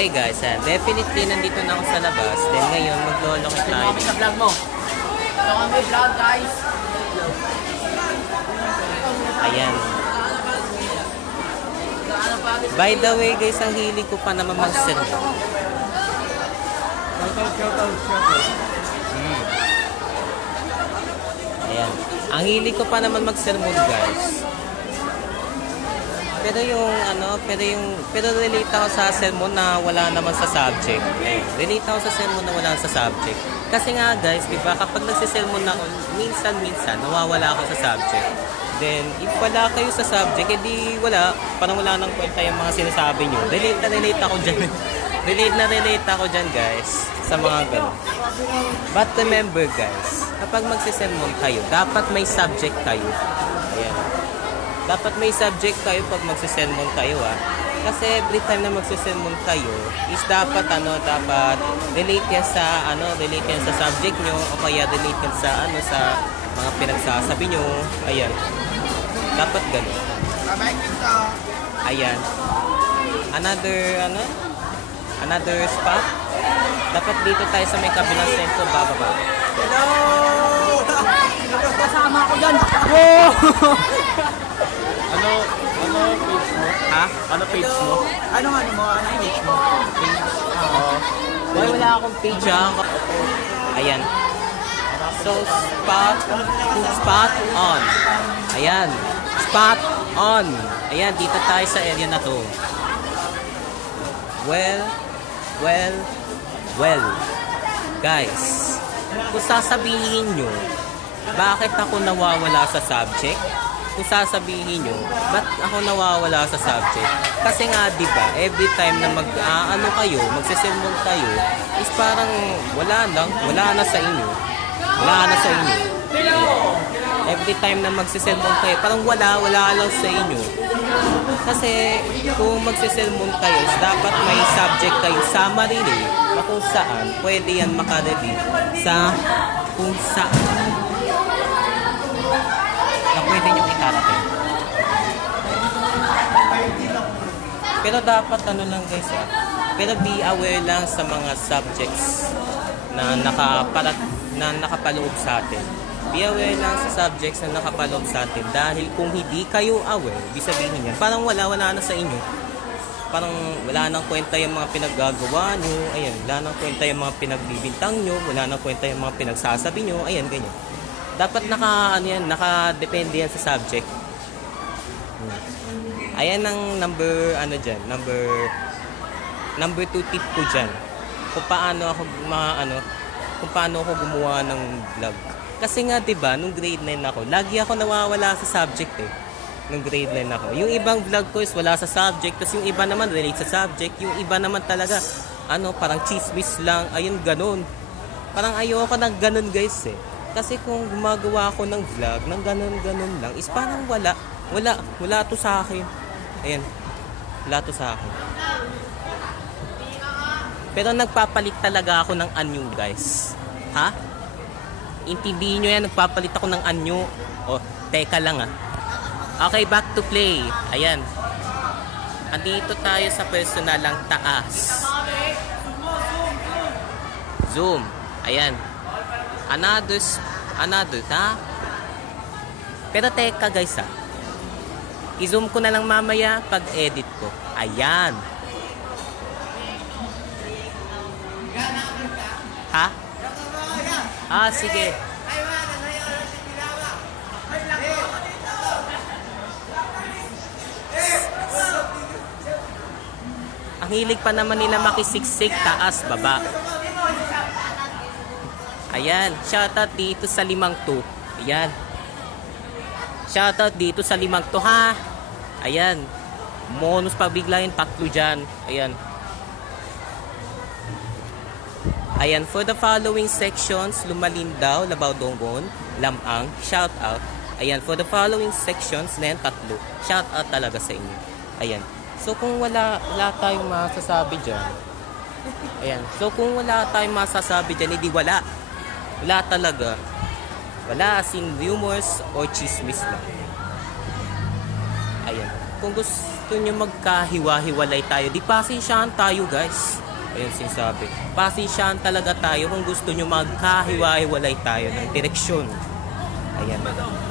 Okay guys, definitely nandito na ako sa labas. Then ngayon, maglolokit tayo. Sa vlog mo. Ito kami vlog guys. Ayan. By the way guys, ang hilig ko pa naman mag-sermon. Ayan. Ang hilig ko pa naman mag-sermon guys. Pero relate ako sa sermon na wala naman sa subject. Relate ako sa sermon na wala sa subject. Kasi nga guys, di ba, kapag nagsisermon ako, minsan nawawala ako sa subject. Then, if wala kayo sa subject, edi wala, parang wala nang kwenta yung mga sinasabi nyo. Relate ako dyan. relate ako dyan guys, sa mga ganun. But remember guys, kapag magsisermon kayo, dapat may subject kayo. Ayan. Dapat may subject kayo pag magsisermon kayo Kasi every time na magsisermon kayo is dapat relate yan sa subject nyo o kaya relate yan sa sa mga pinagsasabi nyo. Ayan. Dapat ganun. Ayan. Another spot. Dapat dito tayo sa may kabilang sentro, bababa. Hello! Kasama ko dyan. Wow! Ano page mo? Ha? Ano page mo? Anong page mo? Wala akong page Ayan. So, spot on. Ayan. Spot on. Ayan, dito tayo sa area na to. Well. Guys, kung sasabihin nyo, bakit ako nawawala sa subject? Kung sasabihin nyo, ba't ako nawawala sa subject? Kasi nga, di ba, every time na magsisermon kayo, is parang wala na sa inyo. Every time na magsisermon kayo, parang wala lang sa inyo. Kasi kung magsisermon kayo, dapat may subject kayo summary na kung saan pwede yan makarelate sa kung saan na pwede nyo ikarating. Pero dapat lang guys pero be aware lang sa mga subjects na nakapaloob sa atin. Be aware lang sa subjects na nakapaloob sa atin dahil kung hindi kayo aware, ibig sabihin yan, parang wala na sa inyo. Parang wala nang kwenta yung mga pinaggagawa nyo, ayan, wala nang kwenta yung mga pinagbibintang nyo, wala nang kwenta yung mga pinagsasabi nyo, ayan, ganyan. Dapat nakadepende yan sa subject. Ayan ang number 2 tip ko dyan. Kung paano ako gumawa ng vlog. Kasi nga 'di ba, nung grade 9 ako, lagi ako nawawala sa subject Nung grade 9 ako. Yung ibang vlog ko is wala sa subject, tapos yung iba naman relate sa subject, yung iba naman talaga parang chismis lang, ayun ganun. Parang ayoko ng ganun guys Kasi kung gumagawa ako ng vlog ng ganun lang, is parang wala to sa akin. Ayan. Wala to sa akin. Pero nagpapalit talaga ako ng anyo guys. Ha? Intindihin nyo yan, nagpapalit ako ng anyo. Teka lang Okay, back to play. Ayan. Andito tayo sa personalang taas. Zoom. Ayan. Another, Pero teka guys i-zoom ko na lang mamaya pag edit ko. Ayan. Ha? Sige. Ang hilig pa naman nila makisiksik, taas, baba. Ayan, shoutout dito sa 5-2. Ayan. Shoutout dito sa 5-2 ha. Ayan. Bonus pabiglayin, 3 dyan. Ayan. Ayan, for the following sections, Lumalindaw, Labaw Donggon, Lamang, shout out. Ayan, for the following sections, na yan, 3. Shout out talaga sa inyo. Ayan. So, kung wala tayong masasabi dyan, ayan. So, kung wala tayong masasabi dyan, hindi wala. Wala talaga. Wala as in rumors or chismis lang. Ayan. kung gusto nyo magkahiwa-hiwalay tayo, di pasensyahan tayo guys. Ayun sinasabi. Pasensyahan talaga tayo kung gusto nyo magkahiwa-hiwalay tayo ng direksyon. Ayan.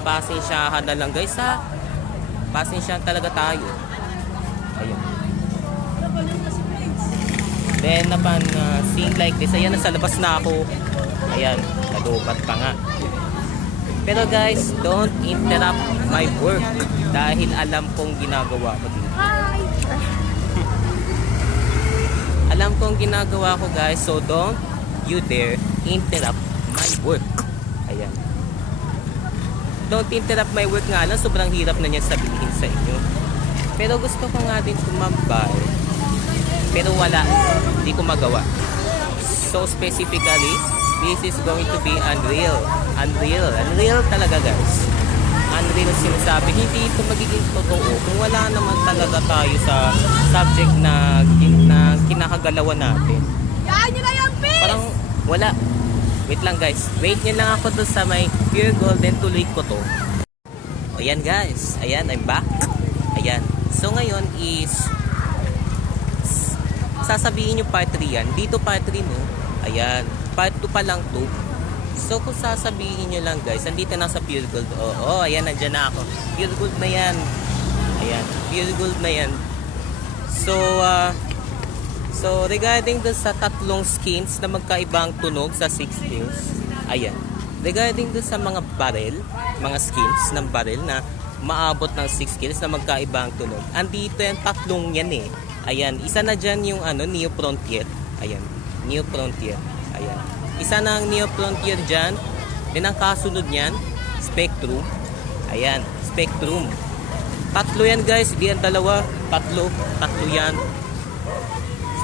Pasensyahan na lang guys ha. Pasensyahan talaga tayo. Ayan. Then napan scene like this. Ayan, nasa labas na ako. Ayan, nalubat pa nga. Pero guys, don't interrupt my work dahil alam kong ginagawa ko dito. Alam kong ginagawa ko guys, so don't you dare interrupt my work. Ayan. Don't interrupt my work nga lang, sobrang hirap na niya sabihin sa inyo. Pero gusto ko nga din tumambay. Pero wala, hindi ko magawa. So specifically, this is going to be unreal. Unreal talaga guys. Unreal sinasabi. Hindi ito magiging totoo kung wala naman talaga tayo sa subject na kinakagalawan natin. Yan nyo na yung peace! Parang wala. Wait lang guys. Wait nyo lang ako doon sa may pure golden, tuloy ko to. Ayan guys. Ayan, I'm back. Ayan. So ngayon is sasabihin nyo part 3 yan. Dito part 3 no. Ayan. Part 2 pa lang to. So kung sasabihin nyo lang guys, andito na sa pure gold. Oo, ayan, nandyan na ako. Pure gold na yan. Ayan, pure gold na yan. So regarding dun sa tatlong skins na magkaibang tunog sa 6 kills. Ayan. Regarding dun sa mga barrel, mga skins ng barrel na maabot ng 6 kills na magkaibang tunog. Andito yung tatlong yan eh. Ayan, isa na dyan yung Neo Frontier. Ayan, Neo Frontier. Ayan. Isa na ang Neo Frontier dyan. Then ang kasunod niyan, Spectrum. Ayan, Spectrum. Tatlo yan guys, hindi yan dalawa. Tatlo yan.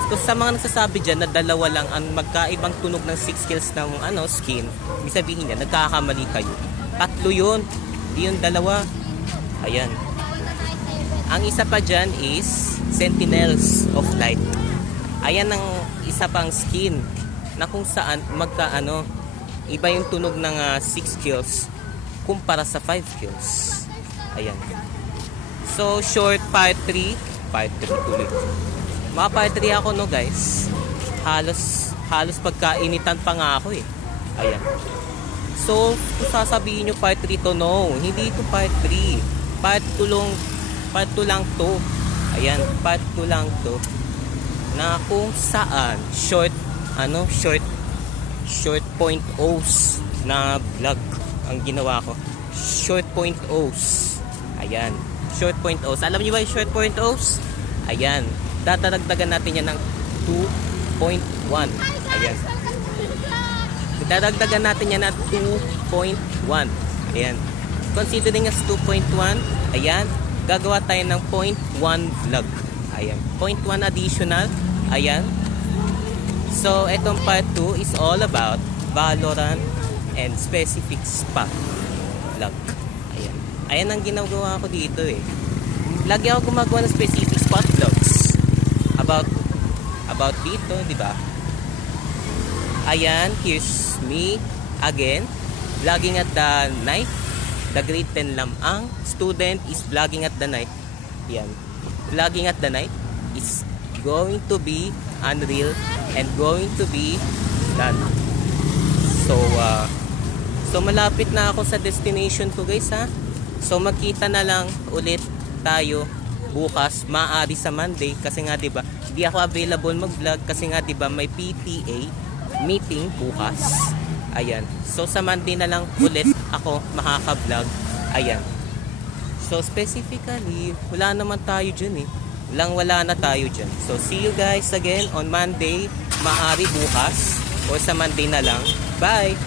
Kung sa mga nagsasabi dyan na dalawa lang ang magkaibang tunog ng 6 kills ng skin, ibig sabihin niya, nagkakamali kayo. Tatlo yun, hindi yung dalawa. Ayan. Ang isa pa dyan is Sentinels of Light. Ayan ang isa pang skin na kung saan iba yung tunog ng 6 kills kumpara sa 5 kills. Ayan. So short part 3 tuloy. Mga part 3 ako no guys. Halos pagkainitan pa nga ako eh. Ayan. So kung sasabihin nyo part 3 to, no, hindi ito part 3. Part 2 lang to. Ayan, part 2 lang to. Na kung saan short point O's na vlog ang ginawa ko. Short point O's. Ayan, short point O's. Alam niyo ba yung short point O's? Ayan, dadagdagan natin yan ng 2.1. Ayan, dadagdagan natin yan ng 2.1. Ayan, considering as 2.1, ayan, gagawa tayo ng 0.1 vlog. Ayan, 0.1 additional. Ayan. So, etong part 2 is all about Valorant and specific spot vlog. Ayan. Ayan ang ginagawa ko dito eh. Lagi ako gumagawa ng specific spot vlogs. About dito, di ba? Ayan, here's me again. Vlogging at the night. The grade 10 lamang student is vlogging at the night. Yan. Vlogging at the night is going to be unreal and going to be done. So malapit na ako sa destination ko guys ha. So magkita na lang ulit tayo bukas, maaari sa Monday kasi nga 'di ba, hindi ako available mag-vlog kasi nga 'di ba may PTA meeting bukas. Ayan. So sa Monday na lang ulit ako makaka-vlog. Ayan. So specifically, wala naman tayo dyan eh. Wala na tayo dyan. So see you guys again on Monday. Maaari bukas o sa Monday na lang. Bye!